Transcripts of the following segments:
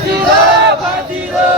फांसी दो, फांसी दो।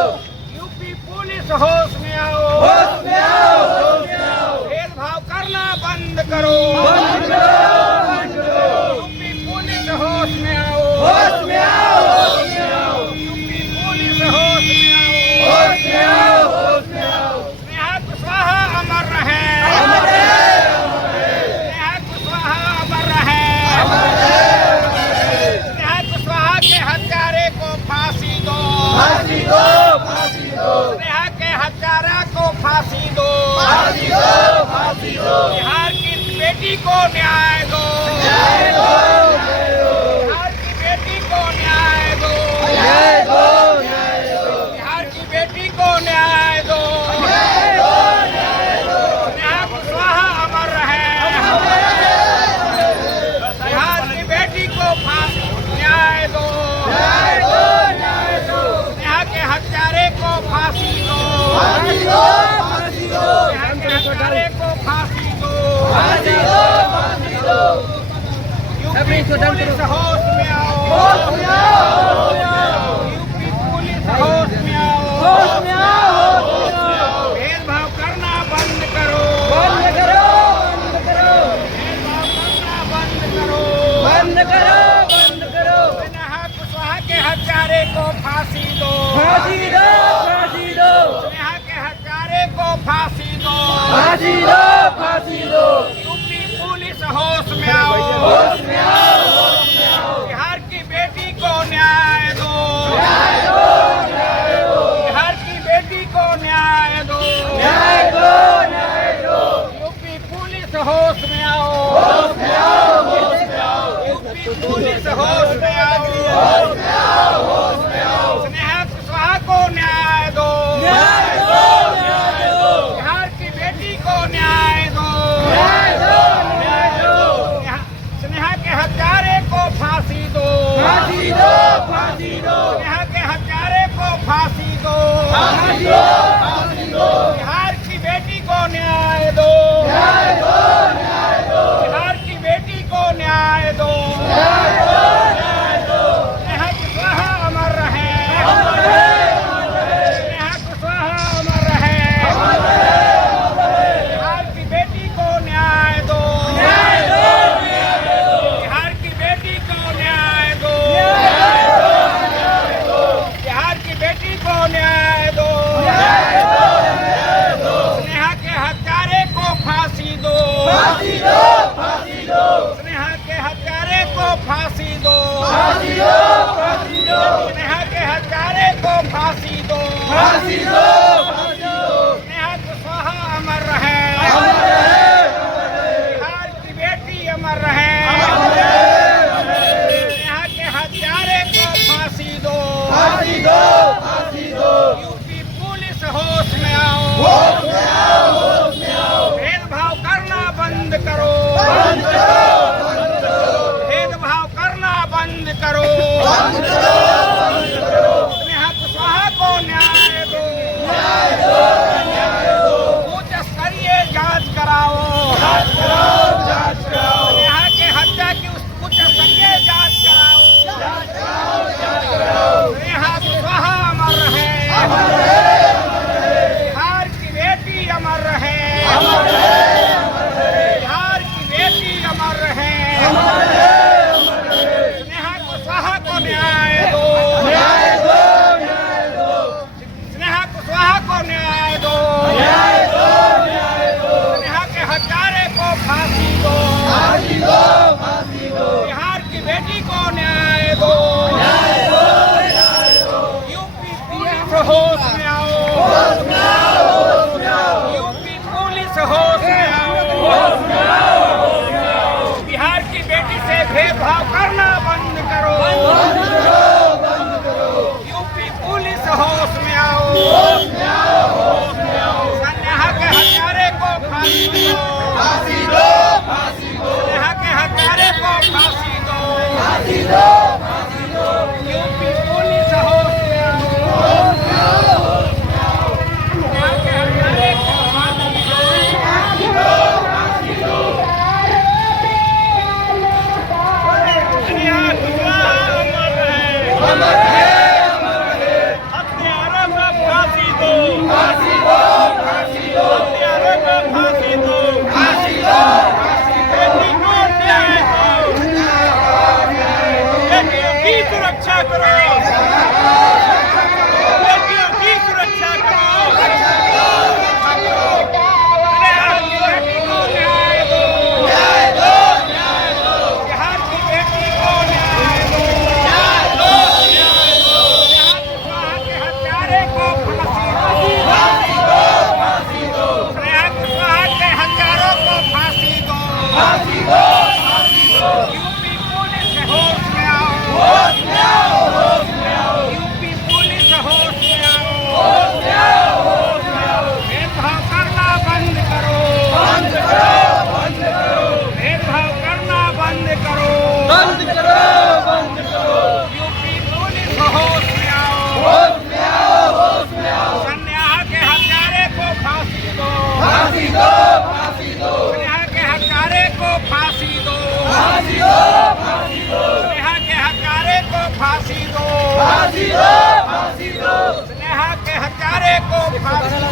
यूपी पुलिस होश में आओ, होश में आओ, होश में आओ। भेदभाव करना बंद करो, बंद करो, बंद करो। यूपी पुलिस होश में आओ, होश में आओ, होश में आओ। यूपी पुलिस होश में आओ, होश में आओ, होश में आओ। स्नेहा कुशवाहा अमर रहे, अमर रहे, अमर रहे। स्नेहा कुशवाहा अमर रहे, अमर रहे, अमर रहे। स्नेहा कुशवाहा के हत्यारे को फांसी दो, फांसी दो, फांसी दो। स्नेहा के हत्यारा को फांसी दो, फांसी दो, फांसी दो। बिहार की बेटी को न्याय दो, न्याय दो, न्याय दो। बिहार की बेटी को न्याय दो, न्याय दो, न्याय दो। बिहार की बेटी को न्याय दो, न्याय दो, न्याय दो। स्नेहा कुशवाहा अमर रहे, बिहार की बेटी को फांसी न्याय दो, न्याय दो, न्याय दो। स्नेहा के हत्यारे को फांसी दो, फांसी दो, फांसी दो। स्नेहा के हत्यारे को फांसी दो, फांसी दो, फांसी दो। यूपी पुलिस होश में आओ, होश में आओ, होश में आओ। यूपी पुलिस होश में आओ, होश में आओ, होश में आओ। भेदभाव करना बंद करो, बंद करो, बंद करो। भेदभाव करना बंद करो, बंद करो, बंद करो। स्नेहा कुशवाहा के हत्यारे को फांसी दो, फांसी दो, फांसी दो। स्नेहा के हत्यारे को फांसी दो, फांसी दो, फांसी दो। यूपी पुलिस होश में आओ, होश में आओ, होश में आओ। बिहार की बेटी को न्याय दो, न्याय दो, न्याय दो। बिहार की बेटी को न्याय दो, न्याय दो, न्याय दो। यूपी पुलिस होश में आओ, होश में आओ, होश में आओ। यूपी पुलिस होश में आओ, होश में आओ, होश में आओ। स्नेहा कुशवाहा को न्याय दो, न्याय दो, न्याय दो। बिहार की बेटी को न्याय दो, न्याय दो, न्याय दो। स्नेहा के हत्यारे को फांसी दो, फांसी दो, फांसी दो। स्नेहा के हत्यारे को फांसी दो, फांसी दो, फांसी दो। बिहार की बेटी को न्याय दो, न्याय दो, न्याय दो। बिहार की बेटी को न्याय दो, न्याय दो, न्याय दो। स्नेहा कुशवाहा अमर रहे, अमर रहे, अमर रहे। स्नेहा कुशवाहा अमर रहे, अमर रहे, अमर रहे। बिहार की बेटी को न्याय दो, न्याय दो, न्याय दो। बिहार की बेटी को न्याय दो, न्याय दो, न्याय दो। बिहार की बेटी को न्याय दो, न्याय दो, न्याय दो। स्नेहा के हत्यारे को फांसी दो, फांसी दो, फांसी दो। स्नेहा के हत्यारे को फांसी दो, फांसी दो, फांसी दो। स्नेहा के हत्यारे को फांसी दो, फांसी दो, फांसी दो। स्नेहा कुशवाहा अमर रहे, अमर रहे, अमर रहे। बिहार की बेटी अमर रहे, अमर रहे, अमर रहे। स्नेहा के हत्यारे को फांसी दो, फांसी दो, फांसी दो। यूपी पुलिस होश में आओ, होश में आओ, होश में आओ। भेदभाव करना बंद करो, बंद करो, बंद करो। भेदभाव करना बंद करो, बंद करो, बंद करो। स्नेहा कुशवाहा को न्याय दो, न्याय दो, न्याय दो। उच्च स्तरीय जांच कराओ, जांच कराओ, जांच कराओ। स्नेहा के हत्या की उच्च स्तरीय जांच कराओ, जांच कराओ, जांच कराओ। स्नेहा कुशवाहा अमर रहे, अमर रहे, अमर रहे। बिहार की बेटी अमर रहे, अमर रहे, अमर रहे। बिहार की बेटी अमर रहे, अमर रहे, अमर रहे। स्नेहा कुशवाहा को न्याय दो, न्याय दो, न्याय दो। स्नेहा कुशवाहा को न्याय दो, न्याय दो, न्याय दो। स्नेहा के हत्यारे को फांसी दो, फांसी दो, फांसी दो। बिहार की बेटी को न्याय दो, न्याय दो, न्याय दो। यूपी पुलिस होश में आओ, होश में आओ, होश में आओ। यूपी पुलिस होश में आओ, होश में आओ, होश में आओ। बिहार की बेटी से भेदभाव करना बंद करो, बंद करो, बंद करो। यूपी पुलिस होश में आओ, होश में आओ, होश में आओ। स्नेहा के हत्यारे को फांसी दो, फांसी दो, फांसी दो। स्नेहा के हत्यारे को फांसी दो, फांसी दो, फांसी दो। यूपी पुलिस होश में आओ, होश में आओ, होश में आओ। स्नेहा के हत्यारे को फांसी दो, फांसी दो, फांसी दो। स्नेहा कुशवाहा अमर रहे, अमर रहे, अमर रहे। की सुरक्षा करो, बेटियों की सुरक्षा करो, बिहार की बेटी को न्याय दो, बिहार की बेटी को न्याय दो, कुशवाहा के हत्यारे को फांसी दो, कुशवाहा के हत्यारों को फांसी दो, यूपी पुलिस होश में आओ, यूपी पुलिस होश में आओ, भेदभाव करना बंद करो, भेदभाव करना बंद करो, यूपी पुलिस होश में आओ, सन्याह के हत्यारे को फांसी दो, सन्याह के हत्यारे को फांसी दो, स्नेहा के हत्यारे को फांसी दो, स्नेहा के हत्यारे को फांसी दो।